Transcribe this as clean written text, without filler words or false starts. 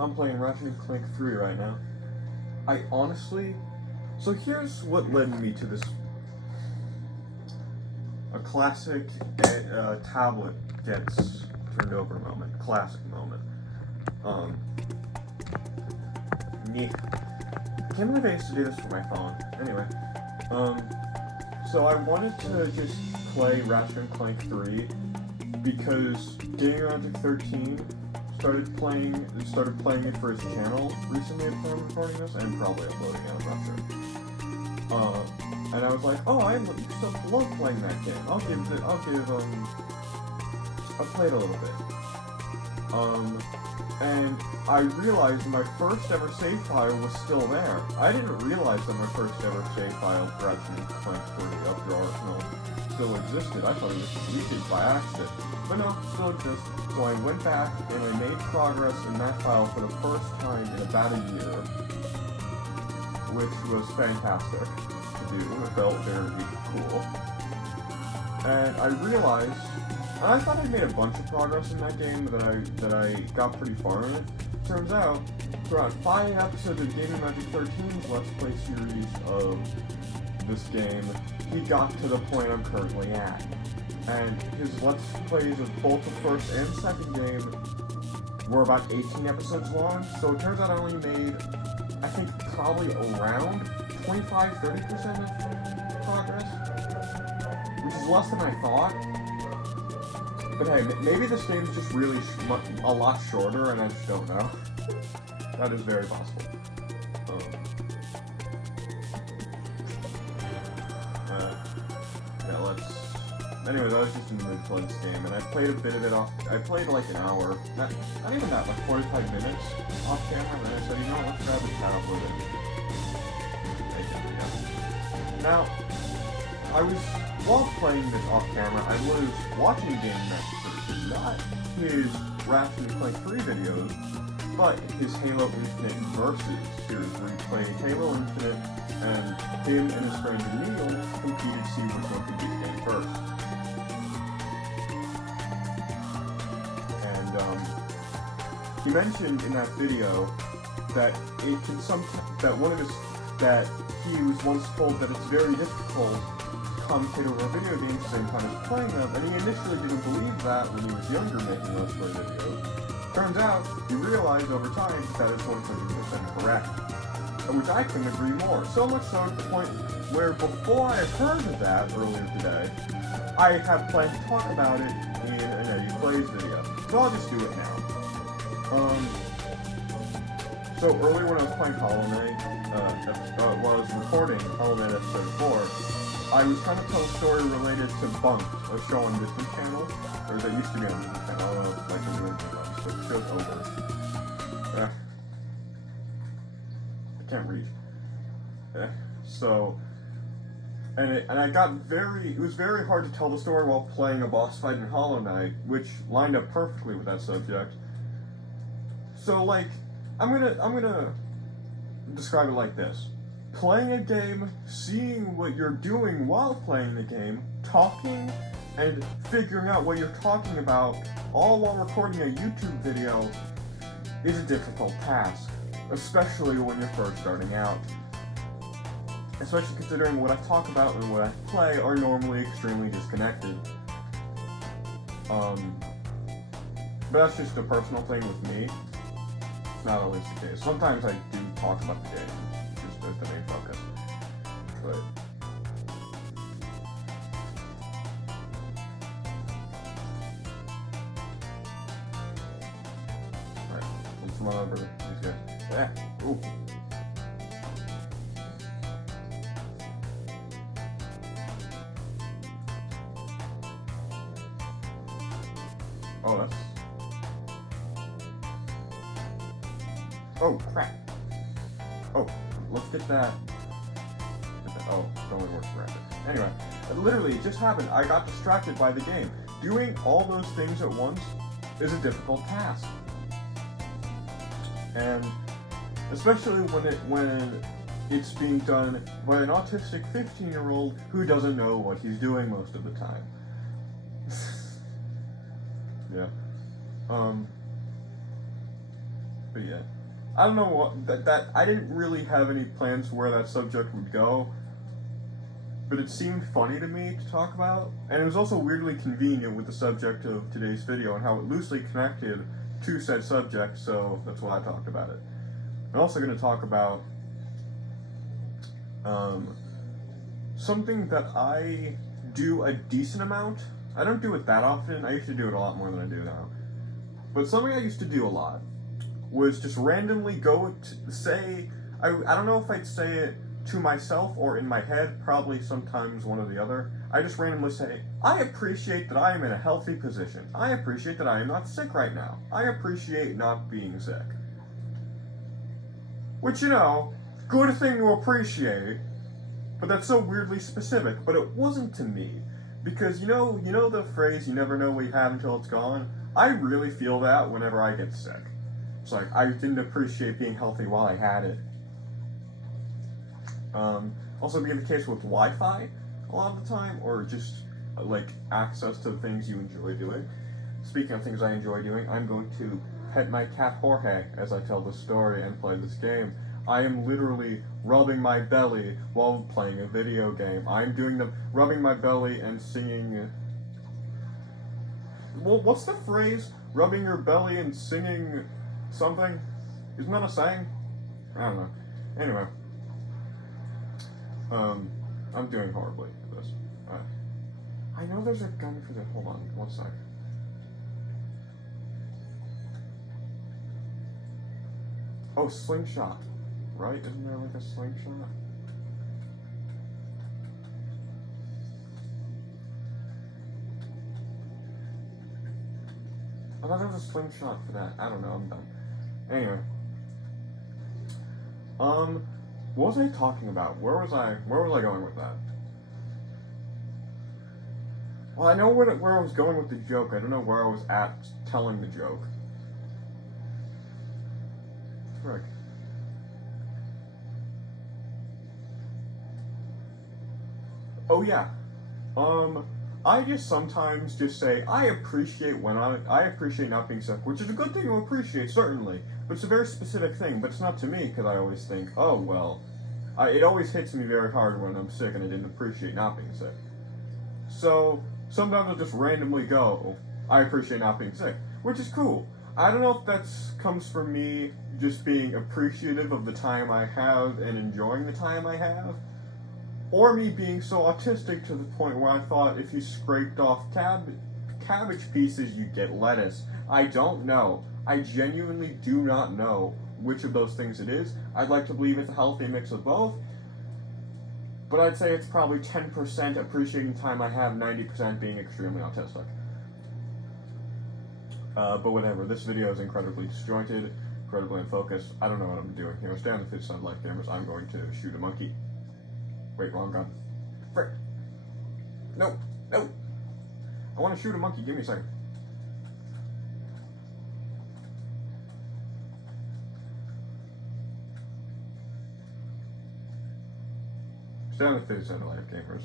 I'm playing Ratchet and Clank 3 right now. I honestly... So here's what led me to this... A classic tablet gets turned over moment. Classic moment. Yeah. I can't believe I used to do this for my phone. Anyway. So I wanted to just play Ratchet and Clank 3 because Gaming Magic 13 started playing it for his channel recently at the time of recording this, and probably uploading it, I'm not sure. And I was like, oh, I used to love playing that game. I'll play it a little bit. And I realized my first ever save file was still there. I didn't realize that my first ever save file for Ratchet and Clank 3 Up Your Arsenal still existed. I thought it was deleted by accident. But no, it still exists. So I went back and I made progress in that file for the first time in about a year, which was fantastic to do. It felt very cool. And I realized, and I thought I made a bunch of progress in that game, that I got pretty far in it. Turns out, throughout 5 episodes of Gaming Magic 13's Let's Play series of this game, he got to the point I'm currently at. And his Let's Plays of both the first and second game were about 18 episodes long, so it turns out I only made, I think, probably around 25-30% of progress, which is less than I thought. But hey, maybe this game is just really a lot shorter, and I just don't know. That is very possible. Yeah, let's... Anyways, I was just in the mood to play this game, and I played a bit of it off... I played like an hour. Not even that, like 45 minutes off camera, and I said, you know what, let's grab a tablet and... Now, while playing this off camera, I was watching Gaming Magic 13, not his Ratchet and Clank 3 videos, but his Halo Infinite Versus series, where he played Halo Infinite, and him and his friend Neil competed to see which one could beat him first. And he mentioned in that video that that he was once told that it's very difficult to commentate over video games at the same time as playing them, and he initially didn't believe that when he was younger making those sort of videos. Turns out, he realized over time that is 100% correct. Which I couldn't agree more. So much so to the point where before I heard of that earlier today, I had planned to talk about it in an Eddy Plays video. So I'll just do it now. So earlier when I was playing Hollow Knight, while I was recording Hollow Knight episode 4, I was trying to tell a story related to Bunked, a show on Disney Channel, or that used to be on Disney Channel. I don't know if they're doing anything else, but the show's over. I can't read. So, and I got it was very hard to tell the story while playing a boss fight in Hollow Knight, which lined up perfectly with that subject. So, like, I'm gonna describe it like this. Playing a game, seeing what you're doing while playing the game, talking, and figuring out what you're talking about, all while recording a YouTube video, is a difficult task. Especially when you're first starting out. Especially considering what I talk about and what I play are normally extremely disconnected. But that's just a personal thing with me. It's not always the case. Sometimes I do talk about the game, just as the main focus. But... Alright, let's come on over to these guys. Yeah. Ooh. Oh, that's... Oh, crap. Oh, let's get that. Oh, it only works for Rapid. Anyway, literally, it just happened. I got distracted by the game. Doing all those things at once is a difficult task. And... especially when it's being done by an autistic 15-year-old who doesn't know what he's doing most of the time. Yeah. But yeah, I don't know what that I didn't really have any plans where that subject would go, but it seemed funny to me to talk about, and it was also weirdly convenient with the subject of today's video and how it loosely connected to said subject. So that's why I talked about it. I'm also going to talk about something that I do a decent amount. I don't do it that often. I used to do it a lot more than I do now. But something I used to do a lot was just randomly go to say, I don't know if I'd say it to myself or in my head, probably sometimes one or the other. I just randomly say, I appreciate that I am in a healthy position. I appreciate that I am not sick right now. I appreciate not being sick. Which, you know, good thing to appreciate, but that's so weirdly specific. But it wasn't to me. Because you know the phrase, you never know what you have until it's gone? I really feel that whenever I get sick. It's like, I didn't appreciate being healthy while I had it. Also be the case with Wi-Fi a lot of the time, or just like access to things you enjoy doing. Speaking of things I enjoy doing, I'm going to pet my cat Jorge as I tell this story and play this game. I am literally rubbing my belly while playing a video game. I'm doing the rubbing my belly and singing. Well, what's the phrase? Rubbing your belly and singing something? Isn't that a saying? I don't know. Anyway. I'm doing horribly at this. I know there's a gun for this. Hold on, one sec. Oh, slingshot. Right? Isn't there like a slingshot? I thought there was a slingshot for that. I don't know, I'm done. Anyway. What was I talking about? Where was I going with that? Well, I know where I was going with the joke. I don't know where I was at telling the joke. Frick. Oh yeah. I just sometimes just say, I appreciate not being sick, which is a good thing to appreciate, certainly. But it's a very specific thing, but it's not to me, because I always think, oh, well, it always hits me very hard when I'm sick and I didn't appreciate not being sick. So, sometimes I'll just randomly go, I appreciate not being sick, which is cool. I don't know if that comes from me just being appreciative of the time I have and enjoying the time I have, or me being so autistic to the point where I thought if you scraped off cabbage pieces, you'd get lettuce. I don't know. I genuinely do not know which of those things it is. I'd like to believe it's a healthy mix of both, but I'd say it's probably 10% appreciating time I have, 90% being extremely autistic. But whatever, this video is incredibly disjointed, incredibly unfocused. I don't know what I'm doing here. Stay on the fit side like gamers. I'm going to shoot a monkey. Wait, wrong gun. Frick. No, no. I want to shoot a monkey. Give me a second. Stay on the fit side of life, gamers.